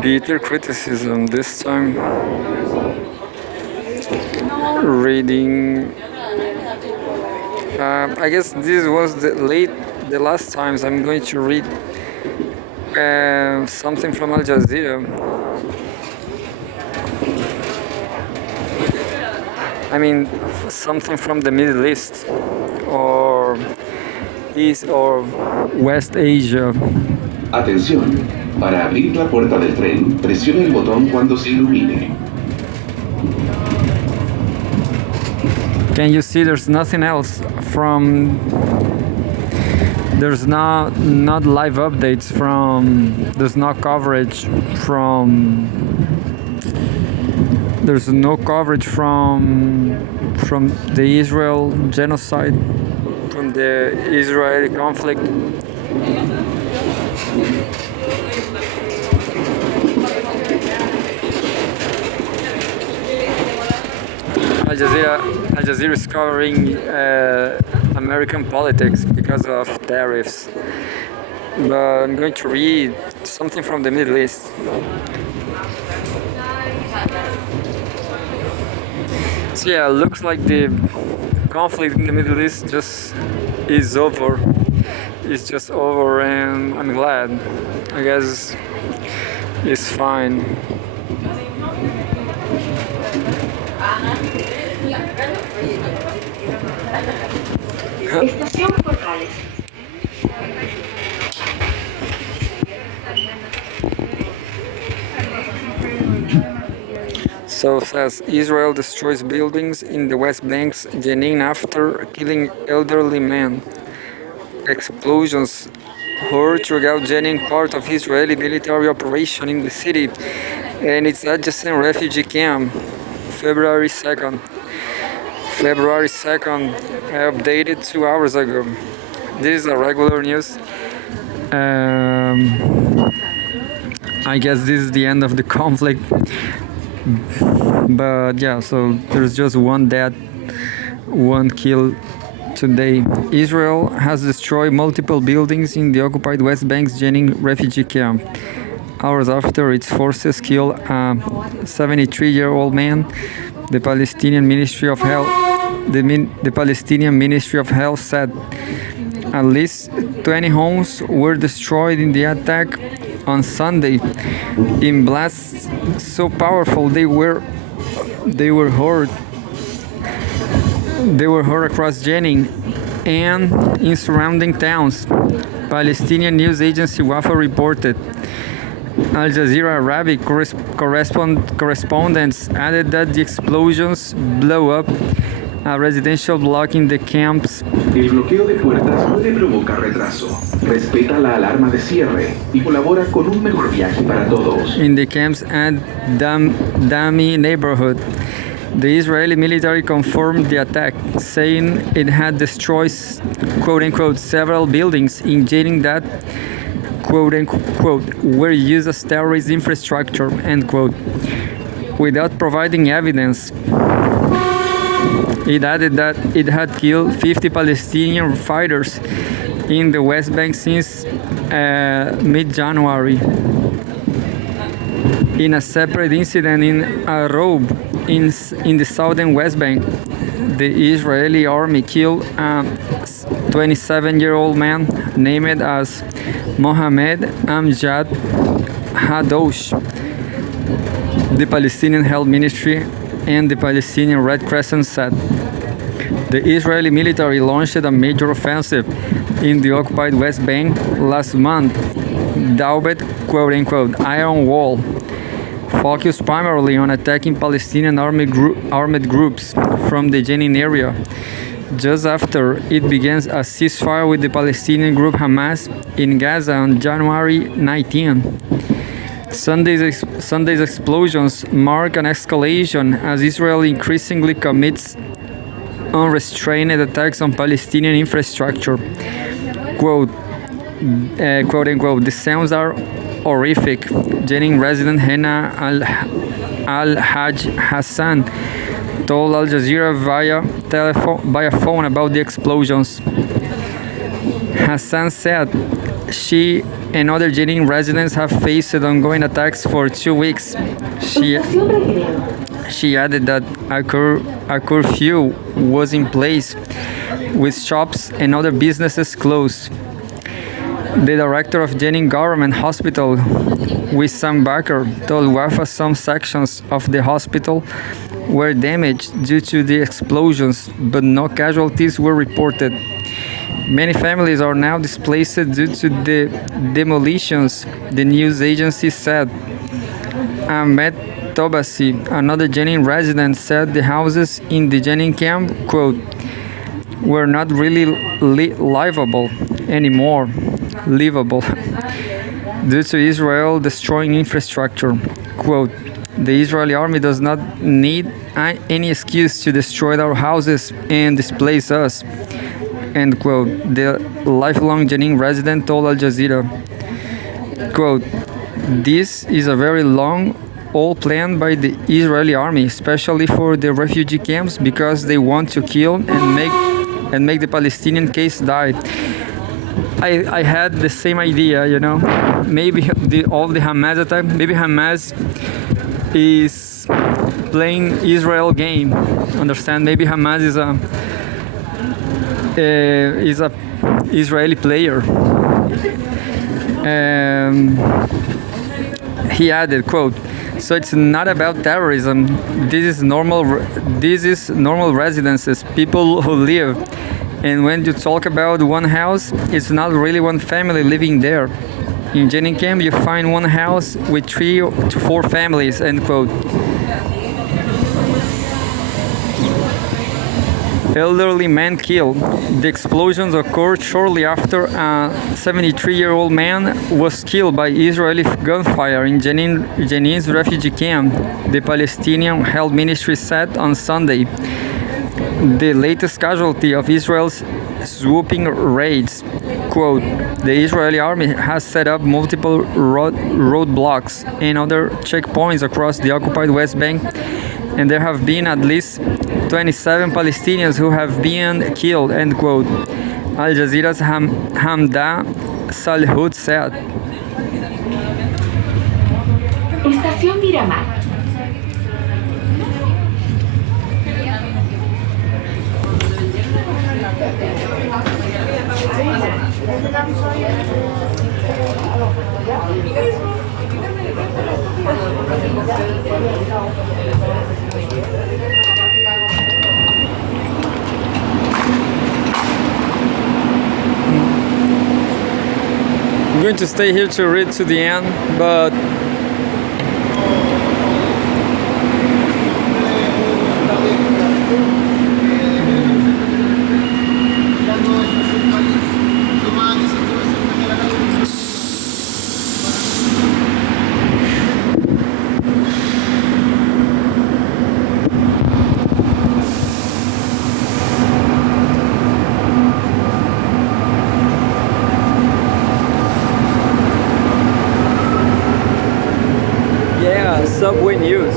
bitter criticism. This time, reading. I guess this was the last times I'm going to read something from Al Jazeera. I mean, something from the Middle East or East or West Asia. Atención. Para abrir la puerta del tren, presione el botón cuando se ilumine. Can you see there's nothing else from there's not live updates from there's no coverage from there's no coverage from the Israel genocide, from the Israeli conflict. Al Jazeera is covering American politics because of tariffs. But I'm going to read something from the Middle East. So yeah, looks like the conflict in the Middle East just is over. It's just over, and I'm glad. I guess it's fine. Estación Portales. So says Israel destroys buildings in the West Bank's Jenin after killing elderly men. Explosions heard throughout Jenin, part of Israeli military operation in the city and its adjacent refugee camp. February 2nd. February 2nd, I updated 2 hours ago. This is a regular news. I guess this is the end of the conflict. But yeah, so there's just one dead, one kill today. Israel has destroyed multiple buildings in the occupied West Bank's Jenin refugee camp. Hours after its forces killed a 73-year-old man, the Palestinian Ministry of Health said at least 20 homes were destroyed in the attack on Sunday in blasts so powerful they were heard across Jenin and in surrounding towns. Palestinian news agency Wafa reported. Al Jazeera Arabic correspondents added that the explosions blew up a residential block in the camp's. El bloqueo de puertas puede provocar retraso. Respeta la alarma de cierre y colabora con un mejor viaje para todos. In the camp's Dami neighborhood. The Israeli military confirmed the attack, saying it had destroyed, quote-unquote, several buildings in Jenin that, quote-unquote, were used as terrorist infrastructure, end quote, without providing evidence. It added that it had killed 50 Palestinian fighters in the West Bank since mid-January. In a separate incident in Arob, in the southern West Bank, the Israeli army killed a 27-year-old man named as Mohammed Amjad Hadosh. The Palestinian Health Ministry and the Palestinian Red Crescent said. The Israeli military launched a major offensive in the occupied West Bank last month, dubbed quote-unquote Iron Wall, focused primarily on attacking Palestinian armed groups from the Jenin area, just after it began a ceasefire with the Palestinian group Hamas in Gaza on January 19. Sunday's explosions mark an escalation as Israel increasingly commits unrestrained attacks on Palestinian infrastructure. Quote-unquote, the sounds are horrific. Jenin resident Hena Al-Hajj Hassan told Al Jazeera via phone about the explosions. Hassan said She and other Jenin residents have faced ongoing attacks for 2 weeks. She added that a curfew was in place, with shops and other businesses closed. The director of Jenin Government Hospital, Wissam Bakr, told WAFA some sections of the hospital were damaged due to the explosions, but no casualties were reported. Many families are now displaced due to the demolitions, the news agency said. Ahmed Tobasi, another Jenin resident, said the houses in the Jenin camp, quote, were not really livable anymore, due to Israel destroying infrastructure. Quote, the Israeli army does not need any excuse to destroy our houses and displace us. End quote. The lifelong Jenin resident told Al Jazeera, quote, this is a very long old plan by the Israeli army, especially for the refugee camps, because they want to kill and make the Palestinian case die. I had the same idea, maybe all the Hamas attack, maybe Hamas is playing Israel game. Understand? Maybe Hamas is a Israeli player. He added, quote, so it's not about terrorism. This is normal residences, people who live. And when you talk about one house, it's not really one family living there. In Jenin camp, you find one house with 3 to 4 families, end quote. Elderly man killed. The explosions occurred shortly after a 73-year-old man was killed by Israeli gunfire in Jenin's refugee camp, the Palestinian Health Ministry said on Sunday. The latest casualty of Israel's swooping raids. Quote, the Israeli army has set up multiple roadblocks and other checkpoints across the occupied West Bank, and there have been at least 27 Palestinians who have been killed, end quote. Al Jazeera's Hamda Salhud said. Estación Miramar. I'm going to stay here to read to the end, but subway news.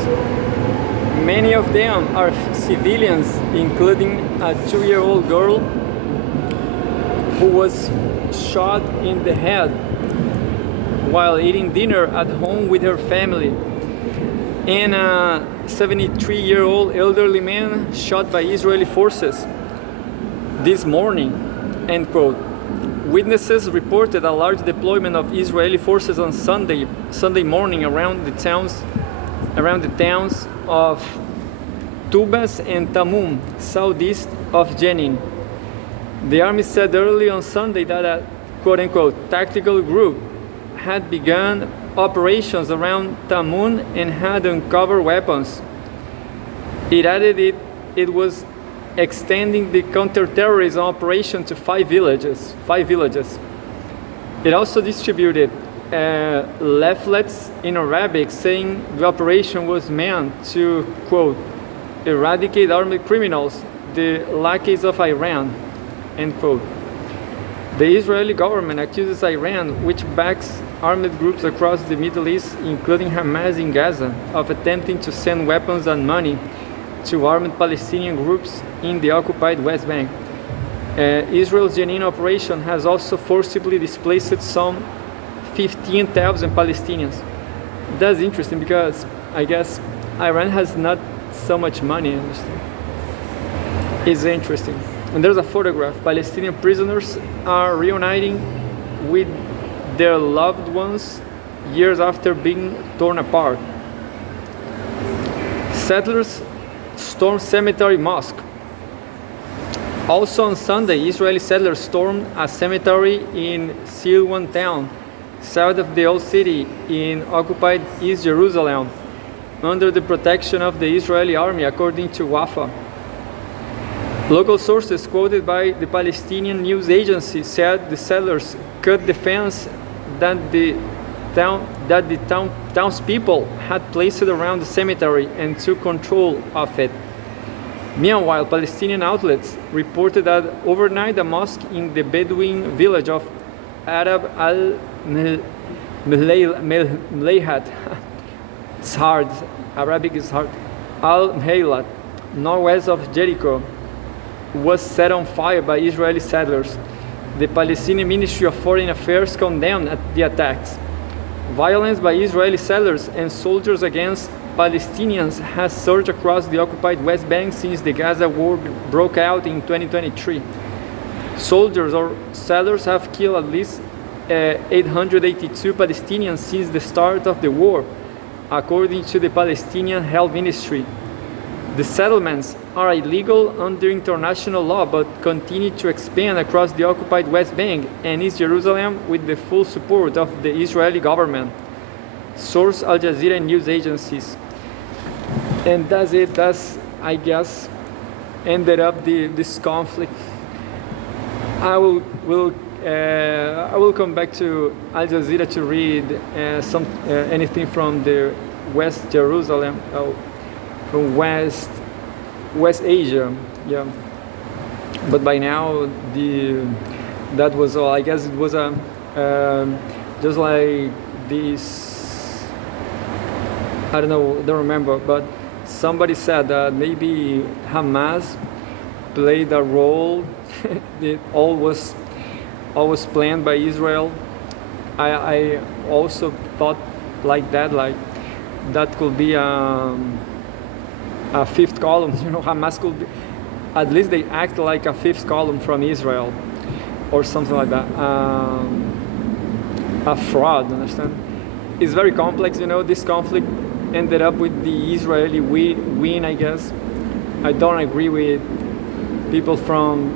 Many of them are civilians, including a 2-year-old girl who was shot in the head while eating dinner at home with her family, and a 73-year-old elderly man shot by Israeli forces this morning, end quote. Witnesses reported a large deployment of Israeli forces on Sunday morning around the towns of Tubas and Tamum, southeast of Jenin. The army said early on Sunday that a quote-unquote tactical group had begun operations around Tamun and had uncovered weapons. It added it was extending the counterterrorism operation to 5 villages. It also distributed leaflets in Arabic saying the operation was meant to, quote, eradicate armed criminals, the lackeys of Iran, end quote. The Israeli government accuses Iran, which backs armed groups across the Middle East, including Hamas in Gaza, of attempting to send weapons and money to armed Palestinian groups in the occupied West Bank. Israel's Jenin operation has also forcibly displaced some 15,000 Palestinians. That's interesting because I guess Iran has not so much money. It's interesting. And there's a photograph. Palestinian prisoners are reuniting with their loved ones years after being torn apart. Settlers stormed cemetery mosque. Also on Sunday, Israeli settlers stormed a cemetery in Silwan town, south of the old city in occupied East Jerusalem, under the protection of the Israeli army, according to Wafa. Local sources quoted by the Palestinian news agency said the settlers cut the fence that the townspeople had placed around the cemetery and took control of it. Meanwhile, Palestinian outlets reported that overnight a mosque in the Bedouin village of Arab al-Mlayhat, it's hard, Arabic is hard, al-Mlayhat, northwest of Jericho, was set on fire by Israeli settlers. The Palestinian Ministry of Foreign Affairs condemned the attacks. Violence by Israeli settlers and soldiers against Palestinians has surged across the occupied West Bank since the Gaza war broke out in 2023. Soldiers or settlers have killed at least 882 Palestinians since the start of the war, according to the Palestinian Health Ministry. The settlements are illegal under international law but continue to expand across the occupied West Bank and East Jerusalem with the full support of the Israeli government. Source Al Jazeera news agencies. And that's it. That's, I guess, ended up this conflict. I will come back to Al Jazeera to read anything from the West Jerusalem. From West Asia, yeah. But by now, that was all. I guess it was just like this. I don't remember. But somebody said that maybe Hamas played a role. It all was planned by Israel. I also thought like that could be a fifth column. Hamas could be, at least they act like a fifth column from Israel or something like that. A fraud, understand? It's very complex. This conflict ended up with the Israeli win, I guess. I don't agree with people from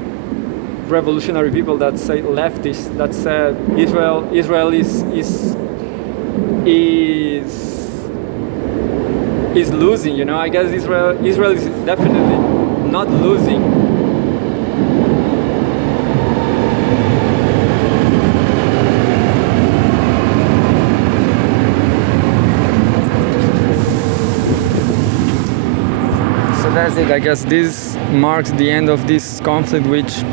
revolutionary people that say leftists that said Israel is losing. I guess Israel is definitely not losing. So that's it. I guess this marks the end of this conflict, which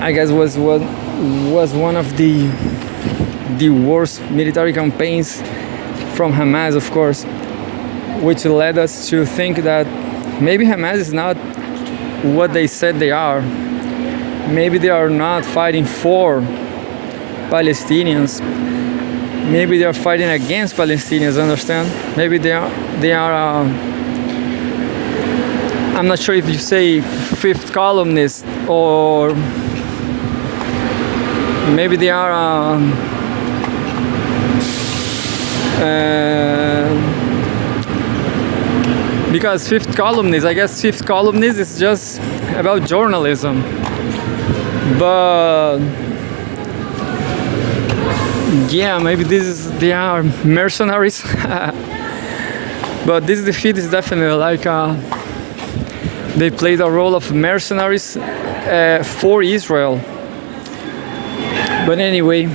I guess was one of the worst military campaigns from Hamas, of course, which led us to think that maybe Hamas is not what they said they are. Maybe they are not fighting for Palestinians. Maybe they are fighting against Palestinians, understand? Maybe they are I'm not sure if you say fifth columnist, or maybe they are because fifth columnist is just about journalism, but yeah, maybe they are mercenaries. But this defeat is definitely like they played a role of mercenaries for Israel. But anyway,